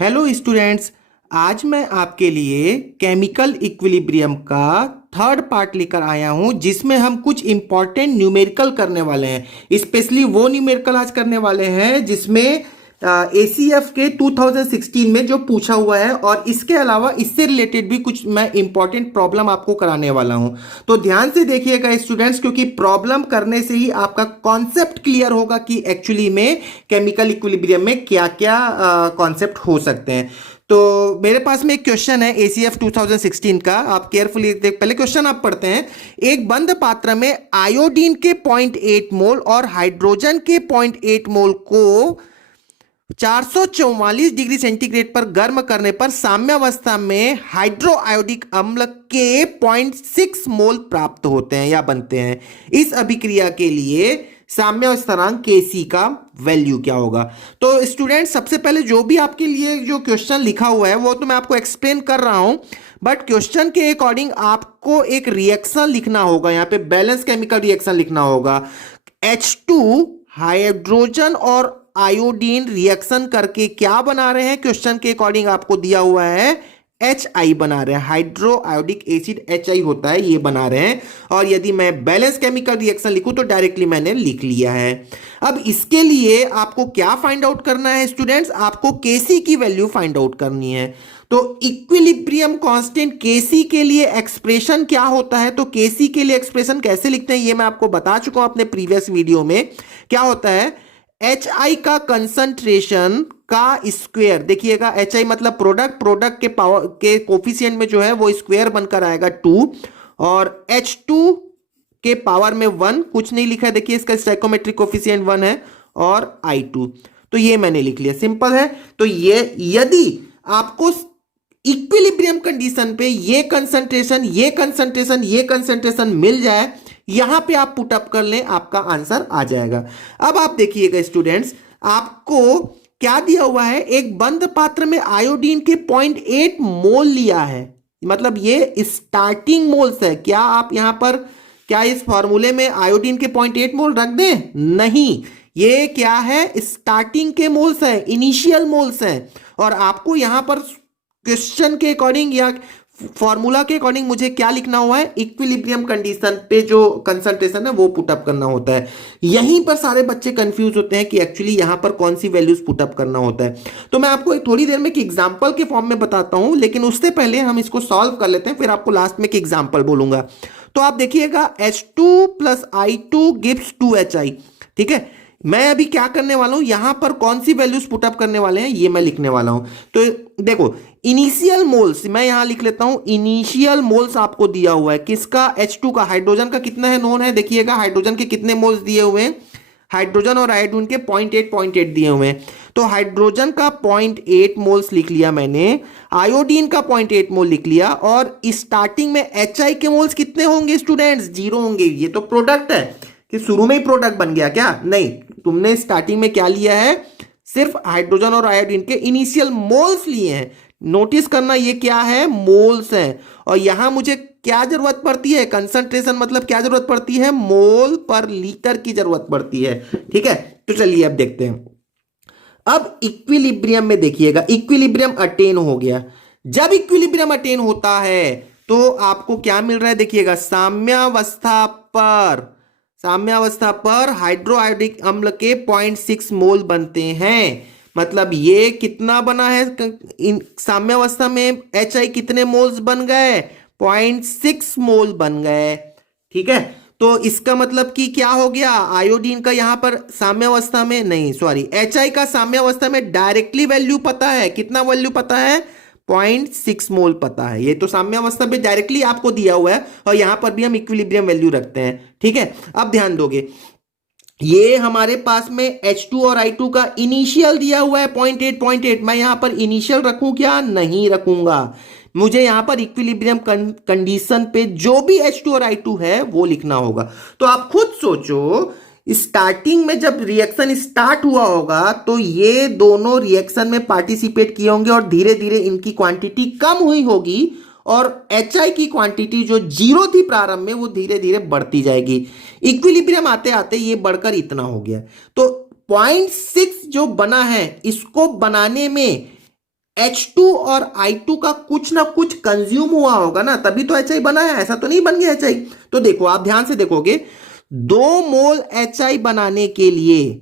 Hello students. आज मैं आपके लिए केमिकल इक्विलिब्रियम का थर्ड पार्ट लेकर आया हूं जिसमें हम कुछ इंपॉर्टेंट न्यूमेरिकल करने वाले हैं। स्पेशली वो न्यूमेरिकल आज करने वाले हैं जिसमें एसीएफ के 2016 में जो पूछा हुआ है, और इसके अलावा इससे रिलेटेड भी कुछ मैं इंपॉर्टेंट प्रॉब्लम आपको कराने वाला हूं। तो ध्यान से देखिएगा स्टूडेंट्स, क्योंकि प्रॉब्लम करने से ही आपका कॉन्सेप्ट क्लियर होगा कि एक्चुअली में केमिकल इक्विलिब्रियम में क्या क्या कॉन्सेप्ट हो सकते हैं। तो मेरे पास में एक क्वेश्चन है एसीएफ 2016 का, आप केयरफुली देख। पहले क्वेश्चन आप पढ़ते हैं। एक बंद पात्र में आयोडीन के 0.8 मोल और हाइड्रोजन के 0.8 मोल को 444 डिग्री सेंटीग्रेड पर गर्म करने पर साम्यावस्था में हाइड्रोआयोडिक अम्ल के 0.6 मोल प्राप्त होते हैं या बनते हैं। इस अभिक्रिया के लिए साम्य स्थिरांक Kc का वैल्यू क्या होगा? तो स्टूडेंट, सबसे पहले जो भी आपके लिए जो क्वेश्चन लिखा हुआ है वो तो मैं आपको एक्सप्लेन कर रहा हूं, बट क्वेश्चन के अकॉर्डिंग आपको एक रिएक्शन लिखना होगा। यहां पे बैलेंस केमिकल रिएक्शन लिखना होगा। H2 हाइड्रोजन और आयोडीन रिएक्शन करके क्या बना रहे हैं? क्वेश्चन के अकॉर्डिंग आपको दिया हुआ है HI बना रहे हैं, हाइड्रो आयोडिक एसिड HI होता है, ये बना रहे हैं। और यदि मैं बैलेंस केमिकल रिएक्शन लिखूं तो डायरेक्टली मैंने लिख लिया है। अब इसके लिए आपको क्या फाइंड आउट करना है स्टूडेंट्स? आपको Kc की वैल्यू फाइंड आउट करनी है। तो इक्विलिब्रियम कांस्टेंट Kc के लिए एक्सप्रेशन क्या होता है? तो Kc के लिए एक्सप्रेशन कैसे लिखते हैं ये मैं आपको बता चुका हूं अपने प्रीवियस वीडियो में। क्या होता है? HI का कंसंट्रेशन का स्क्वायर, देखिएगा HI मतलब प्रोडक्ट के पावर के कोफिशिएंट में जो है वो स्क्वायर बनकर आएगा 2, और H2 के पावर में 1, कुछ नहीं लिखा है, देखिए इसका स्टोइकोमेट्रिक कोफिशिएंट 1 है, और I2। तो ये मैंने लिख लिया, सिंपल है। तो ये यदि आपको इक्विलिब्रियम कंडीशन पे ये कंसंट्रेशन मिल जाए, यहां पे आप पुट अप कर लें, आपका आंसर आ जाएगा। अब आप देखिएगा स्टूडेंट्स, आपको क्या दिया हुआ है? एक बंद पात्र में आयोडीन के 0.8 मोल लिया है, मतलब ये स्टार्टिंग मोल्स है। क्या आप यहां पर क्या इस फॉर्मूले में आयोडीन के 0.8 मोल रख दें? नहीं, ये क्या है? स्टार्टिंग के मोल्स है, इनिशियल मोल्स है। और आपको यहां पर क्वेश्चन के अकॉर्डिंग या फॉर्मूला के अकॉर्डिंग मुझे क्या लिखना हुआ है? इक्विलिब्रियम कंडीशन पे जो कंसंट्रेशन है वो पुट अप करना होता है। यहीं पर सारे बच्चे कंफ्यूज होते हैं कि एक्चुअली यहां पर कौन सी वैल्यूज पुट अप करना होता है। तो मैं आपको थोड़ी देर में एक एग्जांपल के फॉर्म में बताता हूं, लेकिन उससे पहले हम इसको सॉल्व कर लेते हैं, फिर आपको लास्ट में एक एग्जांपल बोलूंगा। तो आप देखिएगा H2 plus I2 gives 2HI। ठीक है, मैं अभी क्या करने वाला हूं, यहां पर कौन सी वैल्यूज पुट अप करने वाले हैं ये मैं लिखने वाला हूं। तो देखो, इनिशियल मोल्स मैं यहां लिख लेता हूं। इनिशियल मोल्स आपको दिया हुआ है किसका? H2 का। हाइड्रोजन का कितना है? नोन है। देखिएगा हाइड्रोजन के कितने मोल्स दिए हुए हैं? हाइड्रोजन और आयोडीन के 0.8 दिए हुए हैं। तो हाइड्रोजन का 0.8 मोल्स लिख लिया मैंने, आयोडीन का 0.8 मोल लिख लिया, और स्टार्टिंग में HI के मोल्स कितने होंगे स्टूडेंट्स? 0 होंगे। ये तो प्रोडक्ट है कि शुरू में ही प्रोडक्ट बन गया क्या? नहीं, तुमने स्टार्टिंग में क्या लिया है? सिर्फ हाइड्रोजन और आयोडीन के इनिशियल मोल्स लिए हैं। नोटिस करना, ये क्या है? मोल्स हैं। और यहां मुझे क्या जरूरत पड़ती है? कंसंट्रेशन मतलब क्या जरूरत पड़ती है? मोल पर लीटर की जरूरत पड़ती है। ठीक है, तो चलिए अब देखते हैं। अब इक्विलिब्रियम में देखिएगा, इक्विलिब्रियम अटेन हो गया। जब इक्विलिब्रियम अटेन होता है तो आपको क्या मिल रहा है? देखिएगा, साम्यावस्था पर हाइड्रोआयोडिक अम्ल के 0.6 मोल बनते हैं। मतलब ये कितना बना है? साम्यावस्था में HI कितने मोल्स बन गए? 0.6 मोल बन गए। ठीक है, तो इसका मतलब कि क्या हो गया? आयोडीन का यहां पर साम्यावस्था में नहीं, सॉरी, HI का साम्यावस्था में डायरेक्टली वैल्यू पता है। कितना वैल्यू पता है? 0.6 मोल पता है। ये तो साम्यावस्था पे डायरेक्टली आपको दिया हुआ है, और यहां पर भी हम इक्विलिब्रियम वैल्यू रखते हैं। ठीक है, अब ध्यान दोगे, ये हमारे पास में H2 और I2 का इनिशियल दिया हुआ है 0.8। मैं यहां पर इनिशियल रखूं क्या? नहीं रखूंगा। मुझे यहां पर इक्विलिब्रियम कंडीशन पे जो भी H2 और I2 है वो लिखना होगा। तो आप खुद सोचो, स्टार्टिंग में जब रिएक्शन स्टार्ट हुआ होगा तो ये दोनों रिएक्शन में पार्टिसिपेट किए होंगे, और धीरे धीरे इनकी क्वांटिटी कम हुई होगी, और HI की क्वांटिटी जो 0 थी प्रारंभ में वो धीरे धीरे बढ़ती जाएगी। इक्विलिब्रियम आते आते ये बढ़कर इतना हो गया। तो 0.6 जो बना है, इसको बनाने में H2 और I2 का कुछ ना कुछ कंज्यूम हुआ होगा ना, तभी तो HI बना है, ऐसा तो नहीं बन गया HI। तो देखो आप ध्यान से देखोगे, 2 मोल HI बनाने के लिए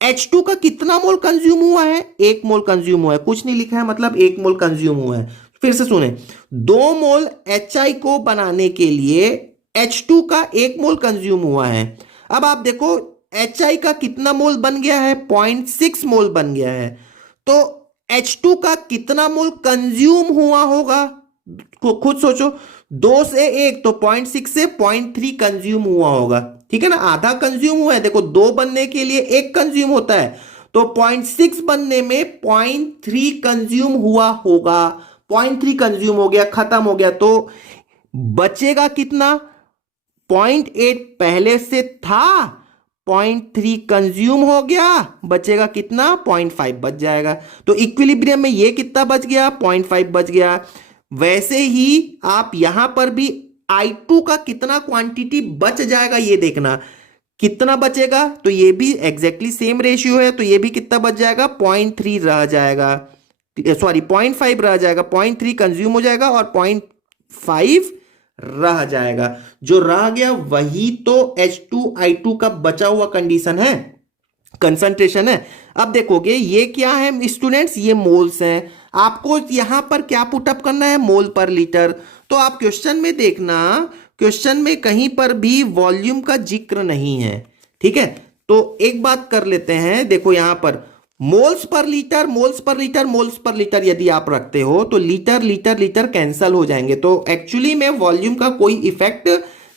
H2 का कितना मोल कंज्यूम हुआ है, 1 मोल कंज्यूम हुआ है, कुछ नहीं लिखा है मतलब 1 मोल कंज्यूम हुआ है। फिर से सुने, 2 मोल HI को बनाने के लिए H2 का 1 मोल कंज्यूम हुआ है। अब आप देखो HI का कितना मोल बन गया है, 0.6 मोल बन गया है। तो H2 का कितना मोल कंज्यूम हुआ होगा, खुद सोचो, 2 से 1 तो 0.6 से 0.3 कंज्यूम हुआ होगा, ठीक है ना, आधा कंज्यूम हुआ है। देखो 2 बनने के लिए 1 कंज्यूम होता है, तो 0.6 बनने में 0.3 कंज्यूम हुआ होगा। 0.3 कंज्यूम हो गया, खत्म हो गया, तो बचेगा कितना, 0.8 पहले से था, 0.3 कंज्यूम हो गया, बचेगा कितना, 0.5 बच जाएगा। तो इक्विलिब्रियम में ये कितना बच गया, 0.5 बच गया। वैसे ही आप यहां पर भी I2 का कितना क्वांटिटी बच जाएगा ये देखना, कितना बचेगा, तो ये भी एग्जैक्टली सेम रेशियो है, तो ये भी कितना बच जाएगा, 0.3 रह जाएगा, सॉरी 0.5 रह जाएगा, 0.3 कंज्यूम हो जाएगा और 0.5 रह जाएगा। जो रह गया वही तो H2I2 का बचा हुआ कंडीशन है, कंसंट्रेशन है। अब देखोगे ये क्या है स्टूडेंट्स, ये मोल्स हैं। आपको यहां पर क्या पुटअप करना है, मोल पर लीटर। तो आप क्वेश्चन में देखना, क्वेश्चन में कहीं पर भी वॉल्यूम का जिक्र नहीं है, ठीक है। तो एक बात कर लेते हैं, देखो यहां पर moles per litre, moles per litre, moles per litre यदि आप रखते हो तो लीटर लीटर लीटर कैंसल हो जाएंगे, तो एक्चुअली में वॉल्यूम का कोई इफेक्ट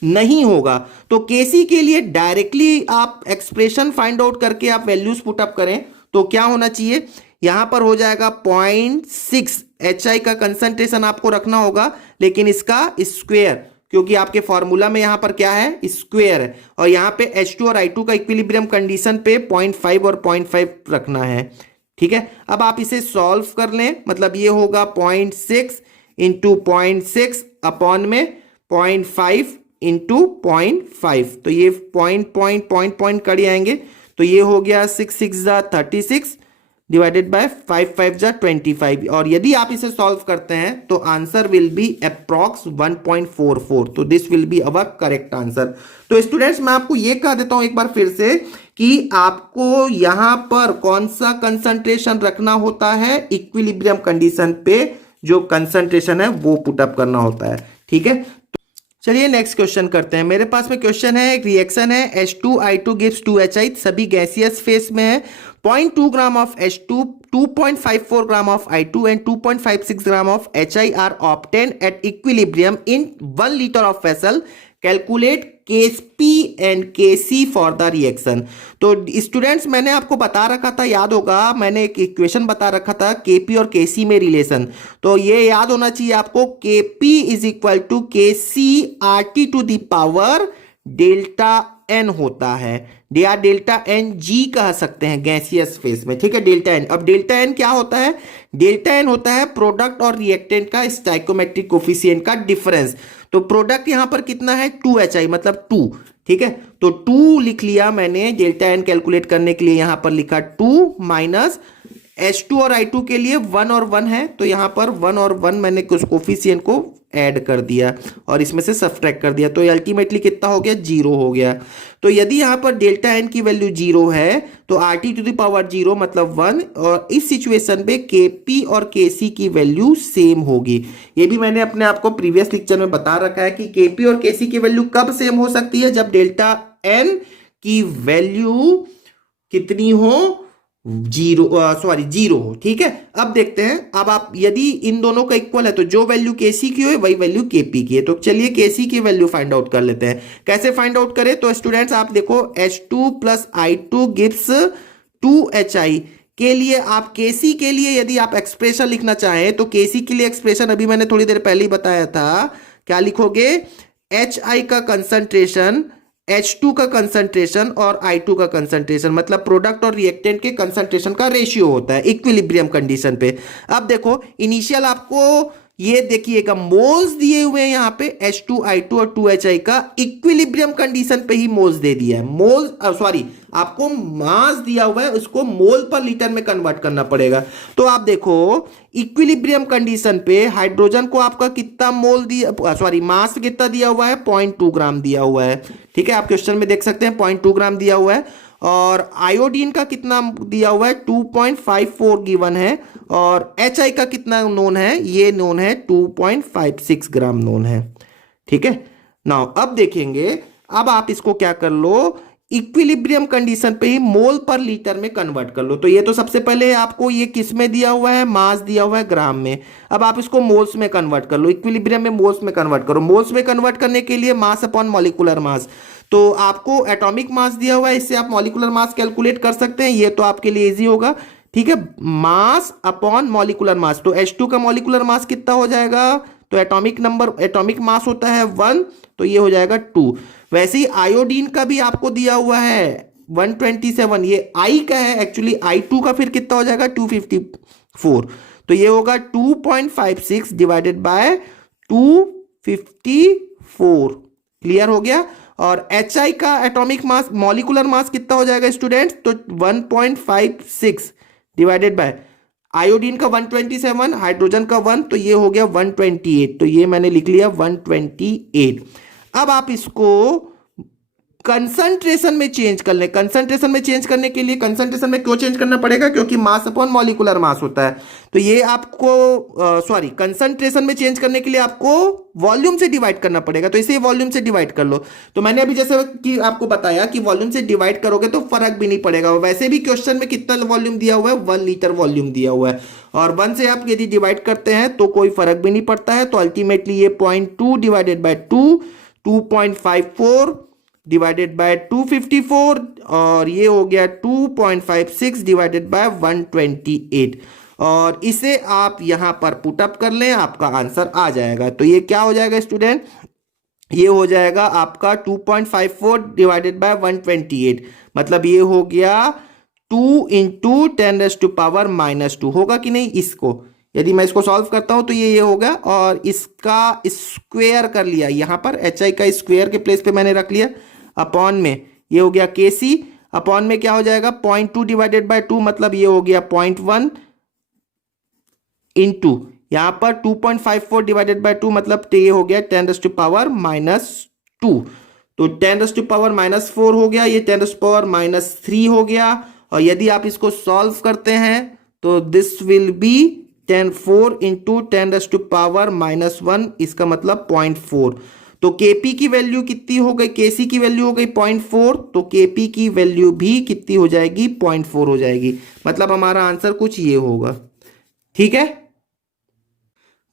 नहीं होगा। तो केसी के लिए डायरेक्टली आप एक्सप्रेशन फाइंड आउट करके आप वैल्यूज पुटअप करें तो क्या होना चाहिए, यहां पर हो जाएगा 0.6 HI का कंसंट्रेशन आपको रखना होगा, लेकिन इसका स्क्वायर, क्योंकि आपके फॉर्मूला में यहां पर क्या है, स्क्वायर है, और यहां पे H2 और I2 का इक्विलिब्रियम कंडीशन पे 0.5 और 0.5 रखना है, ठीक है। अब आप इसे सॉल्व कर लें, मतलब ये होगा 0.6 इंटू 0.6 अपॉन में 0.5 इंटू 0.5, तो ये पॉइंट कड़ी आएंगे, तो ये हो गया 6 6 जा 36 डिवाइडेड बाय 5 5 जा 25, और यदि आप इसे सॉल्व करते हैं तो आंसर विल बी अप्रॉक्स 1.44, तो this will be our correct answer. तो स्टूडेंट्स मैं आपको ये कह देता हूं एक बार फिर से कि आपको यहां पर कौन सा कंसंट्रेशन रखना होता है, इक्विलिब्रियम कंडीशन पे जो कंसंट्रेशन है वो पुटअप करना होता है, ठीक है। चलिए नेक्स्ट क्वेश्चन करते हैं। मेरे पास में क्वेश्चन है, एक रिएक्शन है, H2I2 गिव्स 2HI, सभी गैसियस फेस में है। 0.2 gram of H2, 2.54 gram of I2 and 2.56 gram of HI are obtained at equilibrium in 1 litre of vessel. Calculate Kp and Kc for the reaction. तो students मैंने आपको बता रखा था, याद होगा, मैंने एक इक्वेशन बता रखा था Kp और Kc में रिलेशन, तो ये याद होना चाहिए आपको, Kp is equal to Kc RT to the power delta N होता है, या डेल्टा N G कह सकते हैं गैसियस फेस में, ठीक है, डेल्टा N। अब डेल्टा N क्या होता है, डेल्टा N होता है प्रोडक्ट और रिएक्टेंट का स्टोइकोमेट्रिक कोफिशिएंट का डिफरेंस। तो प्रोडक्ट यहां पर कितना है, 2HI मतलब 2, ठीक है, तो 2 लिख लिया मैंने डेल्टा N कैलकुलेट करने के लिए, यहां पर लिखा 2 माइनस H2 और I2 के लिए 1 और 1 है, तो यहां पर 1 और 1 मैंने कुछ कोफिशिएंट को ऐड कर दिया और इसमें से सब्ट्रैक्ट कर दिया, तो अल्टीमेटली कितना हो गया, 0 हो गया। तो यदि यहां पर डेल्टा N की वैल्यू 0 है तो RT टू द पावर 0 मतलब 1, और इस सिचुएशन पे Kp और Kc की वैल्यू सेम होगी। ये भी मैंने अपने आपको प्रीवियस लेक्चर में बता रखा है कि Kp और Kc की वैल्यू कब सेम हो सकती है, जब डेल्टा N की वैल्यू कितनी हो, 0 हो, ठीक है। अब देखते हैं, अब आप यदि इन दोनों का इक्वल है तो जो वैल्यू Kc की हो वही वैल्यू Kp की है, तो चलिए Kc की वैल्यू फाइंड आउट कर लेते हैं। कैसे फाइंड आउट करें, तो स्टूडेंट्स आप देखो H2 plus I2 gives 2HI के लिए आप Kc के लिए यदि आप एक्सप्रेशन लिखना चाहें तो Kc के लिए एक्सप्रेशन अभी मैंने थोड़ी देर पहले ही बताया था, क्या लिखोगे, HI का कंसंट्रेशन, H2 का कंसंट्रेशन और I2 का कंसंट्रेशन, मतलब प्रोडक्ट और रिएक्टेंट के कंसंट्रेशन का रेशियो होता है इक्विलिब्रियम कंडीशन पे। अब देखो इनिशियल आपको ये देखिएगा मोल्स दिए हुए हैं यहाँ पे H2I2 और 2HI का इक्विलिब्रियम कंडीशन पे ही मोल्स दे दिया है। मोल सॉरी आपको मास दिया हुआ है, उसको मोल पर लीटर में कन्वर्ट करना पड़ेगा। तो आप देखो इक्विलिब्रियम कंडीशन पे हाइड्रोजन को आपका कितना मोल दिया, सॉरी मास कितना दिया हुआ है, 0.2 ग्राम दिया हुआ है। ठीक है, आप क्वेश्चन में देख सकते हैं 0.2 ग्राम दिया हुआ है। और आयोडीन का कितना दिया हुआ है, 2.54 गिवन है। और HI का कितना नोन है, ये नोन है 2.56 ग्राम नोन है। ठीक है, नाउ अब देखेंगे, अब आप इसको क्या कर लो, इक्विलिब्रियम कंडीशन पे ही मोल पर लीटर में कन्वर्ट कर लो। तो ये तो सबसे पहले आपको ये किस में दिया हुआ है, मास दिया हुआ है ग्राम में। अब आप इसको मोल्स में कन्वर्ट कर लो, इक्विलिब्रियम में मोल्स में कन्वर्ट करो। मोल्स में कन्वर्ट करने के लिए मास अपॉन मॉलिक्यूलर मास, तो आपको एटॉमिक मास दिया हुआ है, इससे आप मॉलिक्यूलर मास कैलकुलेट कर सकते हैं। ये तो आपके लिए इजी होगा। ठीक है, मास अपॉन मॉलिक्यूलर मास, तो H2 का मॉलिक्यूलर मास कितना हो जाएगा, तो एटॉमिक मास होता है 1, तो ये हो जाएगा 2। वैसे ही आयोडीन का भी आपको दिया हुआ है 127, ये I का है एक्चुअली, I2 का फिर कितना हो जाएगा 254, तो ये होगा 2.56 डिवाइडेड बाय 254। क्लियर हो गया। और HI का एटॉमिक मास मॉलिक्यूलर मास कितना हो जाएगा स्टूडेंट्स, तो 1.56 डिवाइडेड बाय आयोडीन का 127, हाइड्रोजन का 1, तो ये हो गया 128, तो ये मैंने लिख लिया 128। अब आप इसको कंसंट्रेशन में चेंज कर ले। कंसंट्रेशन में चेंज करने के लिए, कंसंट्रेशन में क्यों चेंज करना पड़ेगा, क्योंकि मास अपॉन मॉलिक्यूलर मास होता है। तो ये आपको सॉरी कंसंट्रेशन में चेंज करने के लिए आपको वॉल्यूम से डिवाइड करना पड़ेगा, तो इसे वॉल्यूम से डिवाइड कर लो। तो मैंने अभी जैसे कि आपको बताया कि वॉल्यूम से डिवाइड करोगे तो फर्क भी नहीं पड़ेगा। वैसे भी क्वेश्चन में कितना वॉल्यूम दिया हुआ है, 1 लीटर वॉल्यूम दिया हुआ है, और 1 से आप यदि डिवाइड करते हैं तो कोई फर्क भी नहीं पड़ता है। तो अल्टीमेटली ये 0.2 डिवाइडेड बाय 2.54 डिवाइडेड बाय 254, और ये हो गया 2.56 डिवाइडेड बाय 128। और इसे आप यहां पर पुटअप कर लें, आपका आंसर आ जाएगा। तो ये क्या हो जाएगा स्टूडेंट, ये हो जाएगा आपका 2.54 डिवाइडेड बाय 128, मतलब ये हो गया 2 इंटू 10⁻⁻² होगा कि नहीं। इसको यदि मैं इसको सॉल्व करता हूं तो ये होगा, और इसका स्क्वायर कर लिया, यहां पर HI का स्क्वायर के प्लेस पे मैंने रख लिया, अपॉन में ये हो गया KC, अपॉन में क्या हो जाएगा 0.2 डिवाइडेड बाय 2, मतलब ये हो गया 0.1 इंटू यहां पर 2.54 डिवाइडेड बाय 2, मतलब ये हो गया 10⁻⁻²। तो 10⁻⁻4 हो गया, ये 10⁻³ हो गया। और यदि आप इसको सॉल्व करते हैं तो दिस विल बी 4 इंटू 10⁻⁻1, इसका मतलब 0.4। तो Kp की वैल्यू कितनी हो गई, Kc की वैल्यू हो गई 0.4, तो Kp की वैल्यू भी कितनी हो जाएगी, 0.4 हो जाएगी। मतलब हमारा आंसर कुछ ये होगा। ठीक है,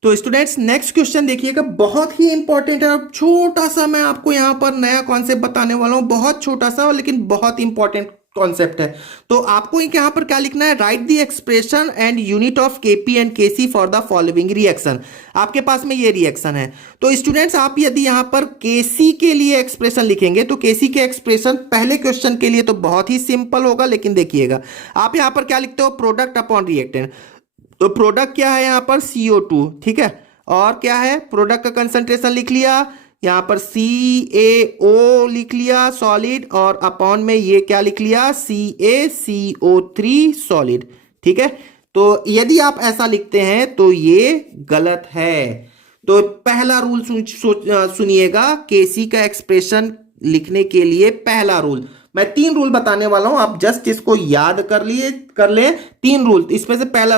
तो स्टूडेंट्स नेक्स्ट क्वेश्चन देखिएगा, बहुत ही इंपॉर्टेंट है। अब छोटा सा मैं आपको यहां पर नया कॉन्सेप्ट बताने वाला हूं, बहुत छोटा सा लेकिन बहुत इंपॉर्टेंट कॉन्सेप्ट है। तो आपको यहां पर क्या लिखना है, right the expression and unit of Kp and Kc for the following reaction. आपके पास में ये रिएक्शन है। तो स्टूडेंट्स आप यदि यहां पर Kc के लिए एक्सप्रेशन लिखेंगे तो Kc के एक्सप्रेशन पहले क्वेश्चन के लिए तो बहुत ही सिंपल होगा, लेकिन देखिएगा आप यहां पर क्या लिखते हो, प्रोडक्ट अपॉन रिएक्टेंट। तो प्रोडक्ट क्या है यहां पर CO2, ठीक है, और क्या है, प्रोडक्ट का कंसंट्रेशन लिख लिया, यहां पर CaO लिख लिया सॉलिड, और अपॉन में ये क्या लिख लिया, CaCO3 सॉलिड। ठीक है, तो यदि आप ऐसा लिखते हैं तो ये गलत है। तो पहला रूल सुनिएगा, Kc का एक्सप्रेशन लिखने के लिए पहला रूल, मैं 3 रूल बताने वाला हूं, आप जस्ट इसको याद कर ले 3 रूल। इसमें से पहला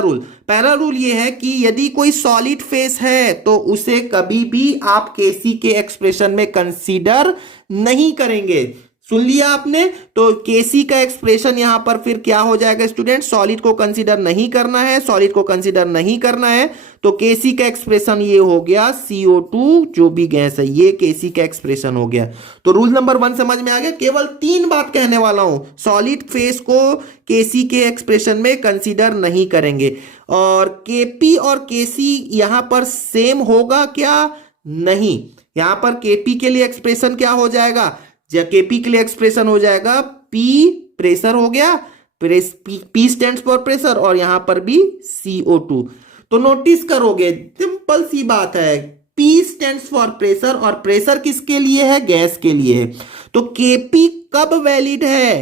रूल ये है कि यदि कोई सॉलिड फेस है तो उसे कभी भी आप Kc के एक्सप्रेशन में कंसीडर नहीं करेंगे। सुन लिया आपने, तो Kc का एक्सप्रेशन यहां पर फिर क्या हो जाएगा स्टूडेंट, सॉलिड को कंसीडर नहीं करना है, सॉलिड को कंसीडर नहीं करना है, तो Kc का एक्सप्रेशन ये हो गया CO2 जो भी गैस है, ये Kc का एक्सप्रेशन हो गया। तो रूल नंबर 1 समझ में आ गया। केवल 3 बात कहने वाला हूं, सॉलिड फेस को Kc के एक्सप्रेशन में कंसीडर नहीं करेंगे, और Kp और Kc यहां पर सेम होगा क्या, नहीं। यहां पर Kp के लिए एक्सप्रेशन क्या हो जाएगा, Kp के लिए एक्सप्रेशन हो जाएगा P, प्रेशर हो गया, P स्टैंड्स फॉर प्रेशर, और यहां पर भी CO2। तो नोटिस करोगे, सिंपल सी बात है, P स्टैंड्स फॉर प्रेशर और प्रेशर किसके लिए है? गैस के लिए है। तो Kp कब वैलिड है?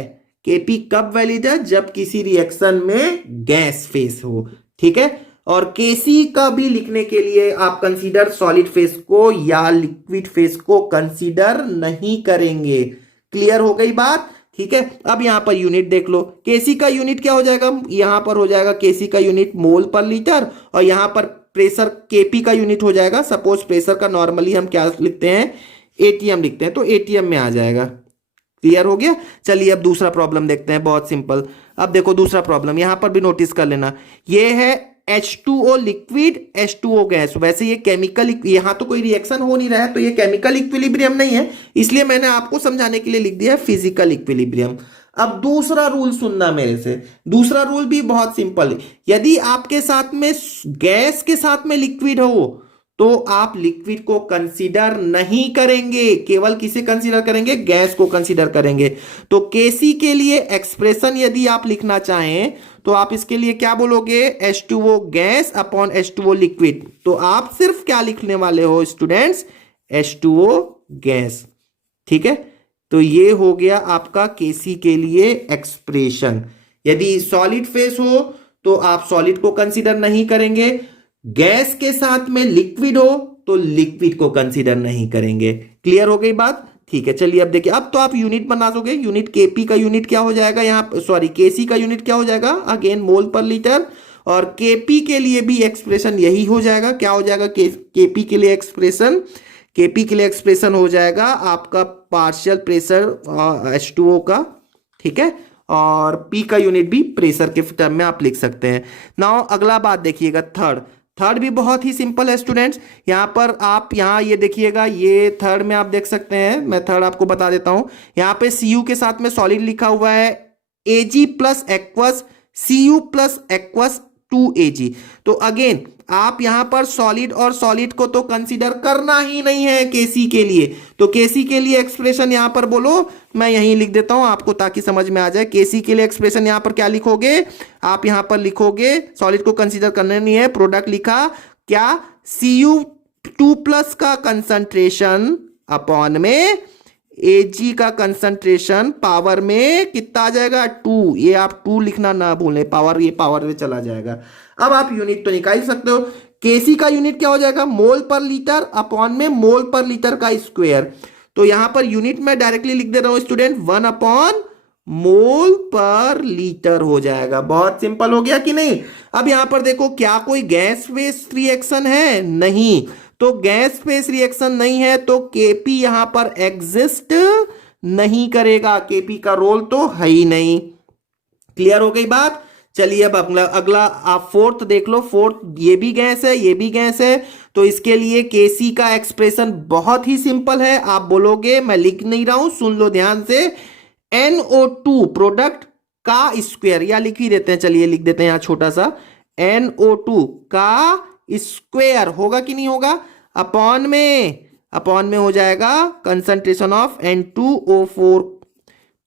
Kp कब वैलिड है? जब किसी रिएक्शन में गैस फेस हो, ठीक है। और Kc का भी लिखने के लिए आप कंसीडर सॉलिड फेस को या लिक्विड फेस को कंसीडर नहीं करेंगे। क्लियर हो गई बात? ठीक है। अब यहां पर यूनिट देख लो, Kc का यूनिट क्या हो जाएगा? यहां पर हो जाएगा Kc का यूनिट मोल पर लीटर, और यहां पर प्रेशर Kp का यूनिट हो जाएगा, सपोज प्रेशर का नॉर्मली हम क्या लिखते हैं? एटीएम लिखते हैं, तो एटीएम में आ जाएगा। क्लियर हो गया? चलिए अब दूसरा प्रॉब्लम देखते हैं, बहुत सिंपल। अब देखो दूसरा प्रॉब्लम, यहां पर भी नोटिस कर लेना, ये है H2O लिक्विड, H2O गैस। वैसे ये केमिकल, यहां तो कोई रिएक्शन हो नहीं रहा है, तो ये केमिकल इक्विलिब्रियम नहीं है, इसलिए मैंने आपको समझाने के लिए लिख दिया फिजिकल इक्विलिब्रियम। अब दूसरा रूल सुनना मेरे से, दूसरा रूल भी बहुत सिंपल है। यदि आपके साथ में गैस के साथ में लिक्विड हो तो आप लिक्विड को कंसीडर नहीं करेंगे, केवल किसे कंसीडर करेंगे? गैस को कंसीडर करेंगे। तो Kc के लिए एक्सप्रेशन यदि आप लिखना चाहें तो आप इसके लिए क्या बोलोगे? H2O gas upon H2O liquid. तो आप सिर्फ क्या लिखने वाले हो स्टूडेंट्स? H2O गैस, ठीक है। तो ये हो गया आपका Kc के लिए एक्सप्रेशन। यदि सॉलिड फेस हो तो आप सॉलिड को कंसीडर नहीं करेंगे, गैस के साथ में लिक्विड हो तो लिक्विड को कंसीडर नहीं करेंगे। क्लियर हो गई बात? ठीक है। चलिए अब देखिए, अब तो आप यूनिट बना दोगे। यूनिट Kp का यूनिट क्या हो जाएगा? यहाँ सॉरी Kc का यूनिट क्या हो जाएगा? अगेन मोल पर लीटर। और Kp के लिए भी एक्सप्रेशन यही हो जाएगा। क्या हो जाएगा Kp के लिए एक्सप्रेशन? Kp के लिए एक्सप्रेशन हो जाएगा आपका पार्शियल प्रेशर H2O का, ठीक है। और P का यूनिट भी प्रेशर के टर्म में आप लिख सकते हैं। नाउ अगला बात देखिएगा, थर्ड भी बहुत ही सिंपल है स्टूडेंट्स। यहां पर आप यहाँ ये देखिएगा, ये थर्ड में आप देख सकते हैं, मैं थर्ड आपको बता देता हूं। यहाँ पे Cu के साथ में सॉलिड लिखा हुआ है Ag plus aqueous, Cu plus aqueous 2Ag। तो अगेन आप यहां पर सॉलिड और सॉलिड को तो कंसीडर करना ही नहीं है Kc के लिए। तो Kc के लिए एक्सप्रेशन यहां पर बोलो, मैं यहीं लिख देता हूं आपको ताकि समझ में आ जाए। Kc के लिए एक्सप्रेशन यहां पर क्या लिखोगे? आप यहां पर लिखोगे, सॉलिड को कंसीडर करना नहीं है, प्रोडक्ट लिखा क्या? Cu2 प्लस का कंसंट्रेशन अपॉन में Ag का कंसंट्रेशन पावर में कितना आ जाएगा? 2। ये आप 2 लिखना ना भूलें, पावर, ये पावर में चला जाएगा। अब आप यूनिट तो निकाल सकते हो। Kc का यूनिट क्या हो जाएगा? मोल पर लीटर अपॉन में मोल पर लीटर का स्क्वायर। तो यहां पर यूनिट में डायरेक्टली लिख दे रहा हूं स्टूडेंट, 1 अपॉन मोल पर लीटर हो जाएगा। बहुत सिंपल हो गया कि नहीं? अब यहां पर देखो, क्या कोई गैस फेस रिएक्शन है? नहीं। तो गैस फेस रिएक्शन नहीं है तो Kp यहां पर एग्जिस्ट नहीं करेगा, Kp का रोल तो है ही नहीं। क्लियर हो गई बात? चलिए अब अगला आप फोर्थ देख लो। फोर्थ, ये भी गैस है, ये भी गैस है, तो इसके लिए Kc का एक्सप्रेशन बहुत ही सिंपल है। आप बोलोगे, मैं लिख नहीं रहा हूं, सुन लो ध्यान से, NO2 प्रोडक्ट का स्क्वायर, या लिख ही देते हैं, चलिए लिख देते हैं यहां छोटा सा, NO2 का स्क्वायर होगा कि नहीं होगा? अपॉन में हो जाएगा कंसंट्रेशन ऑफ N2O4,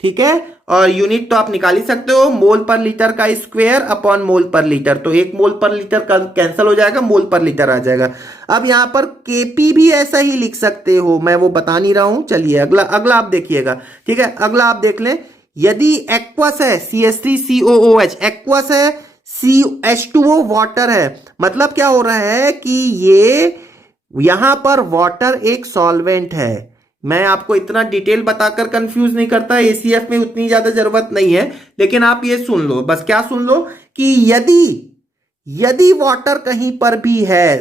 ठीक है। और यूनिट तो आप निकाल ही सकते हो, मोल पर लीटर का स्क्वायर अपॉन मोल पर लीटर। तो 1 मोल पर लीटर कैंसिल हो जाएगा, मोल पर लीटर आ जाएगा। अब यहां पर Kp भी ऐसा ही लिख सकते हो, मैं वो बता नहीं रहा हूं। चलिए अगला आप देखिएगा, ठीक है। अगला आप देख लें, यदि एक्वस है CH3COOH, एक्वस है, H2O वाटर है, मतलब क्या हो रहा है कि ये यहां पर वाटर एक सॉल्वेंट है। मैं आपको इतना डिटेल बताकर कंफ्यूज नहीं करता, ACF में उतनी ज्यादा जरूरत नहीं है, लेकिन आप ये सुन लो, बस क्या सुन लो कि यदि वाटर कहीं पर भी है,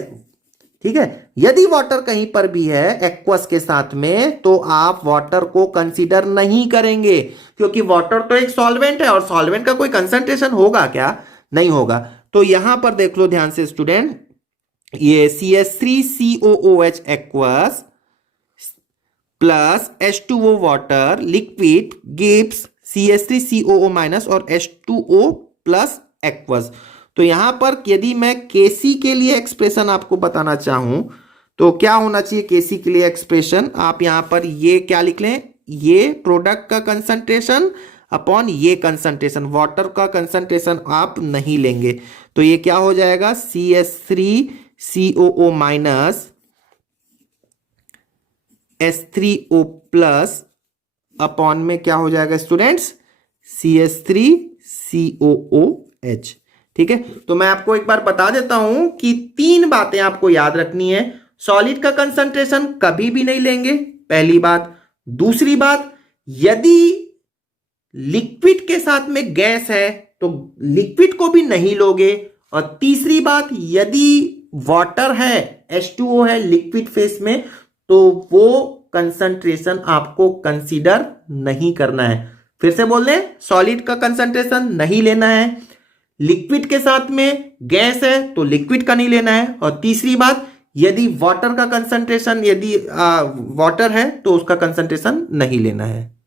ठीक है, यदि वाटर कहीं पर भी है एक्वस के साथ में, तो आप वाटर को कंसीडर नहीं करेंगे, क्योंकि वाटर तो एक सॉल्वेंट है और सॉल्वेंट का कोई कंसंट्रेशन होगा क्या? नहीं होगा। तो यहां पर देख लो ध्यान से स्टूडेंट, ये CH3COOH aqueous plus H2O water liquid gives CH3COO minus और H2O प्लस एक्वस। तो यहां पर यदि मैं Kc के लिए एक्सप्रेशन आपको बताना चाहूं तो क्या होना चाहिए Kc के लिए एक्सप्रेशन? आप यहां पर ये क्या लिख लें, ये प्रोडक्ट का कंसंट्रेशन अपॉन ये कंसंट्रेशन, वाटर का कंसंट्रेशन आप नहीं लेंगे, तो ये क्या हो जाएगा? CH3 COO minus H3O plus upon में क्या हो जाएगा स्टूडेंट्स, CH3COOH। ठीक है, तो मैं आपको एक बार बता देता हूं कि 3 बातें आपको याद रखनी है। सॉलिड का कंसंट्रेशन कभी भी नहीं लेंगे, पहली बात। दूसरी बात, यदि लिक्विड के साथ में गैस है तो लिक्विड को भी नहीं लोगे। और तीसरी बात, यदि वाटर है, H2O है लिक्विड फेस में, तो वो कंसंट्रेशन आपको कंसीडर नहीं करना है। फिर से बोल दें, सॉलिड का कंसंट्रेशन नहीं लेना है, लिक्विड के साथ में गैस है तो लिक्विड का नहीं लेना है, और तीसरी बात, यदि वाटर का कंसंट्रेशन, यदि वाटर है तो उसका कंसंट्रेशन नहीं लेना है।